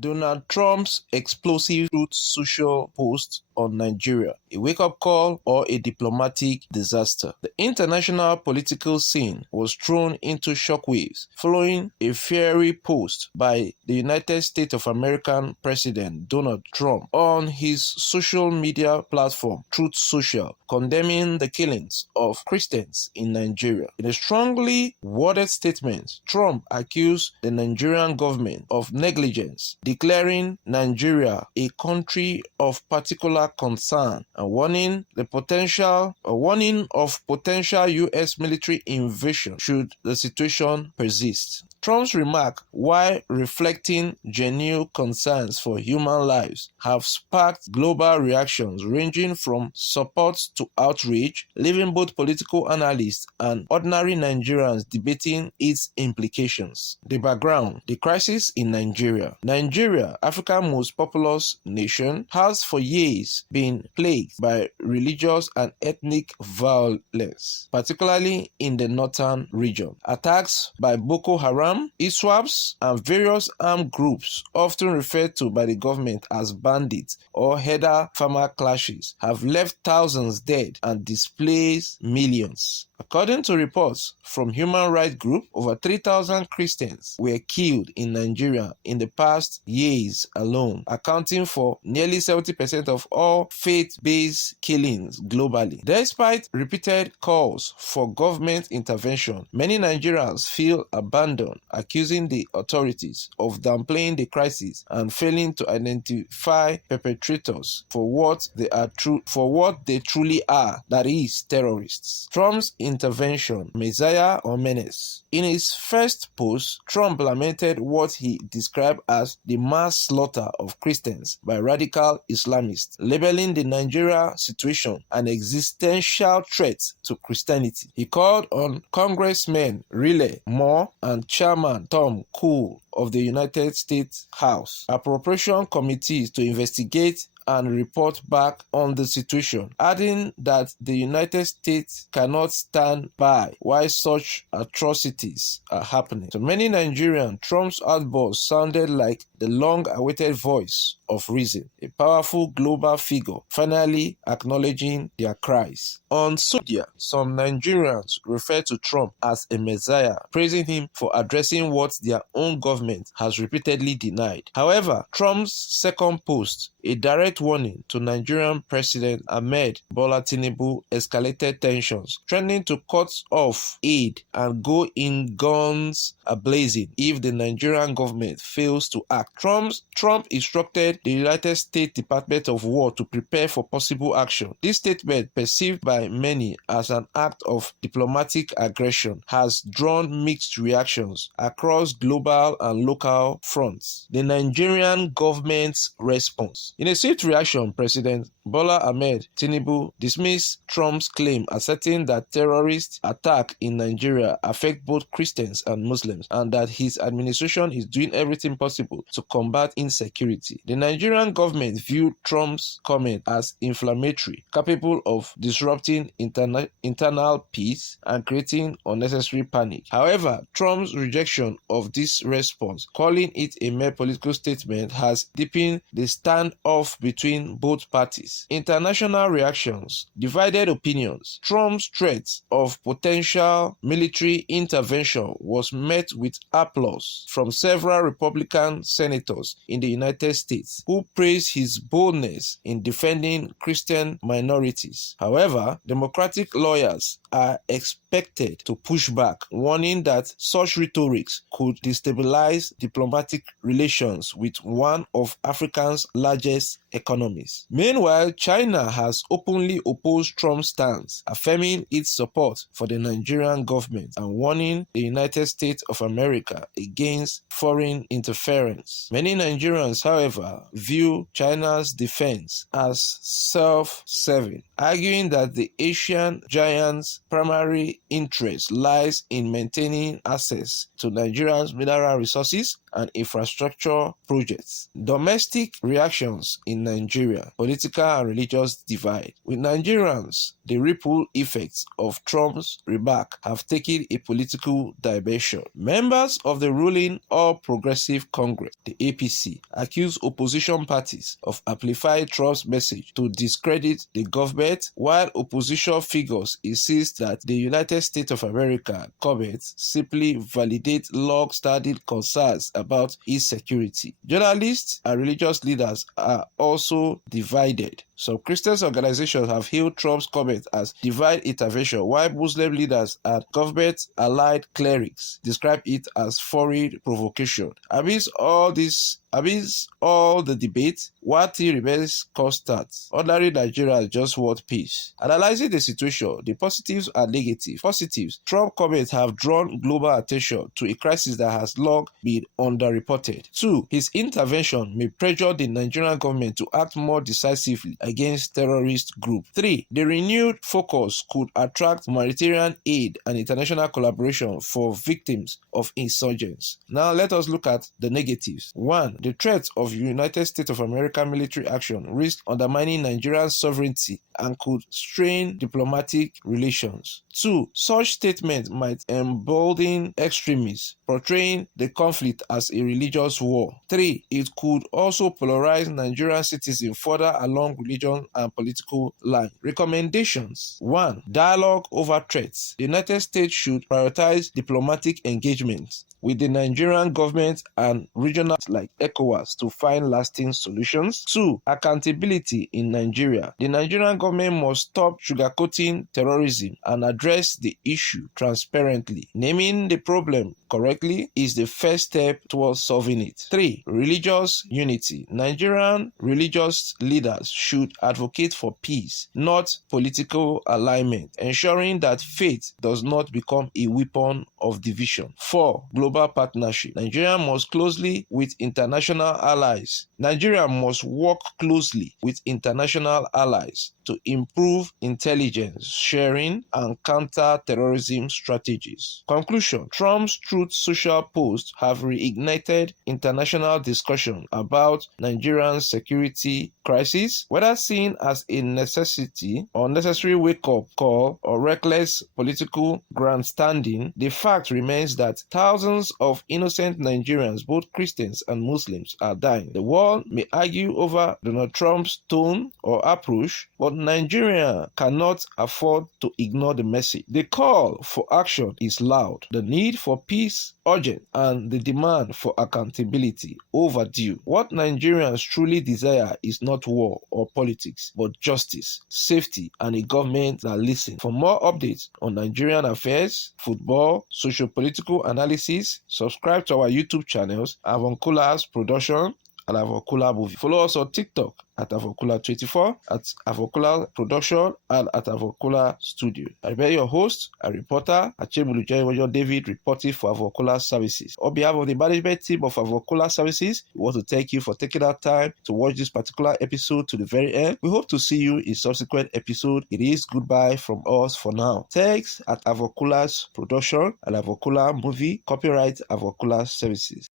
Donald Trump's explosive truth social post on Nigeria, a wake-up call or a diplomatic disaster. The international political scene was thrown into shockwaves following a fiery post by the United States of America President Donald Trump on his social media platform Truth Social, condemning the killings of Christians in Nigeria. In a strongly worded statement, Trump accused the Nigerian government of negligence, declaring Nigeria a country of particular concern and warning of potential U.S. military invasion should the situation persist. Trump's remark, while reflecting genuine concerns for human lives, have sparked global reactions ranging from support to outrage, leaving both political analysts and ordinary Nigerians debating its implications. The background: the crisis in Nigeria. Nigeria, Africa's most populous nation, has for years been plagued by religious and ethnic violence, particularly in the northern region. Attacks by Boko Haram, ISWAPs, and various armed groups, often referred to by the government as bandits or header farmer clashes, have left thousands dead and displaced millions. According to reports from human rights groups, over 3,000 Christians were killed in Nigeria in the past years alone, accounting for nearly 70% of all faith-based killings globally. Despite repeated calls for government intervention, many Nigerians feel abandoned, accusing the authorities of downplaying the crisis and failing to identify perpetrators for what they truly are, that is, terrorists. Trump's intervention, Messiah or menace. In his first post, Trump lamented what he described as the mass slaughter of Christians by radical Islamists, labeling the Nigeria situation an existential threat to Christianity. He called on Congressmen Riley Moore and Chairman Tom Cole of the United States House Appropriation Committees to investigate and report back on the situation, adding that the United States cannot stand by while such atrocities are happening. To many Nigerians, Trump's outburst sounded like the long-awaited voice of reason, a powerful global figure finally acknowledging their cries. On social media, some Nigerians refer to Trump as a messiah, praising him for addressing what their own government has repeatedly denied. However, Trump's second post, a direct warning to Nigerian President Ahmed Bola Tinubu, escalated tensions, threatening to cut off aid and go in guns a-blazing if the Nigerian government fails to act. Trump instructed the United States Department of War to prepare for possible action. This statement, perceived by many as an act of diplomatic aggression, has drawn mixed reactions across global and local fronts. The Nigerian government's response. In a swift reaction, President Bola Ahmed Tinubu dismissed Trump's claim, asserting that terrorist attacks in Nigeria affect both Christians and Muslims, and that his administration is doing everything possible to combat insecurity. The Nigerian government viewed Trump's comment as inflammatory, capable of disrupting internal peace and creating unnecessary panic. However, Trump's rejection of this response, calling it a mere political statement, has deepened the standoff between both parties. International reactions, divided opinions. Trump's threat of potential military intervention was met with applause from several Republican senators in the United States, who praised his boldness in defending Christian minorities. However, Democratic lawyers are expected to push back, warning that such rhetoric could destabilize diplomatic relations with one of Africa's largest economies. Meanwhile, China has openly opposed Trump's stance, affirming its support for the Nigerian government and warning the United States of America against foreign interference. Many Nigerians, however, view China's defense as self-serving, arguing that the Asian giant's primary interest lies in maintaining access to Nigeria's mineral resources and infrastructure projects. Domestic reactions in Nigeria, political and religious divide. With Nigerians the ripple effects of Trump's remark have taken a political dimension. Members of the ruling All Progressive Congress, the APC, accuse opposition parties of amplifying Trump's message to discredit the government, while opposition figures insist that the United States of America comments simply validate long-standing concerns about its security. Journalists and religious leaders are also divided. Some Christian organizations have hailed Trump's comment as divine intervention, while Muslim leaders and government-allied clerics describe it as foreign provocation. Amidst all the debate, one thing remains constant. Ordinary Nigerians just want peace. Analyzing the situation, the positives and negatives. Positives: Trump's comments have drawn global attention to a crisis that has long been underreported. 2. His intervention may pressure the Nigerian government to act more decisively against terrorist groups. 3. The renewed focus could attract humanitarian aid and international collaboration for victims of insurgents. Now let us look at the negatives. 1. The threat of United States of America military action risks undermining Nigeria's sovereignty and could strain diplomatic relations. 2. Such statements might embolden extremists, portraying the conflict as a religious war. 3. It could also polarize Nigerian citizens further along religion and political lines. Recommendations: 1. Dialogue over threats. The United States should prioritize diplomatic engagement with the Nigerian government and regionals like ECOWAS to find lasting solutions. 2. Accountability in Nigeria. The Nigerian government must stop sugarcoating terrorism and address the issue transparently. Naming the problem correctly is the first step towards solving it. 3. Religious unity. Nigerian religious leaders should advocate for peace, not political alignment, ensuring that faith does not become a weapon of division. 4. Global partnership. Nigeria must work closely with international allies to improve intelligence sharing and counter-terrorism strategies. Conclusion: Trump's Truth Social posts have reignited international discussion about Nigeria's security crisis. Whether seen as a necessity or necessary wake-up call or reckless political grandstanding, the fact remains that thousands of innocent Nigerians, both Christians and Muslims, are dying. The world may argue over Donald Trump's tone or approach, but Nigeria cannot afford to ignore the message. The call for action is loud. The need for peace urgent, and the demand for accountability overdue. What Nigerians truly desire is not war or politics, but justice, safety, and a government that listens. For more updates on Nigerian affairs, football, socio-political analysis, subscribe to our YouTube channels, Avuncular's Production and Avuncular Movie. Follow us on TikTok at Avuncular24, at Avuncular Production, and at Avuncular Studio. I remain your host and reporter, Achebulujoye David, reporting for Avuncular Services. On behalf of the management team of Avuncular Services, we want to thank you for taking our time to watch this particular episode to the very end. We hope to see you in subsequent episode. It is goodbye from us for now. Thanks at Avuncular's Production and Avuncular Movie. Copyright Avuncular Services.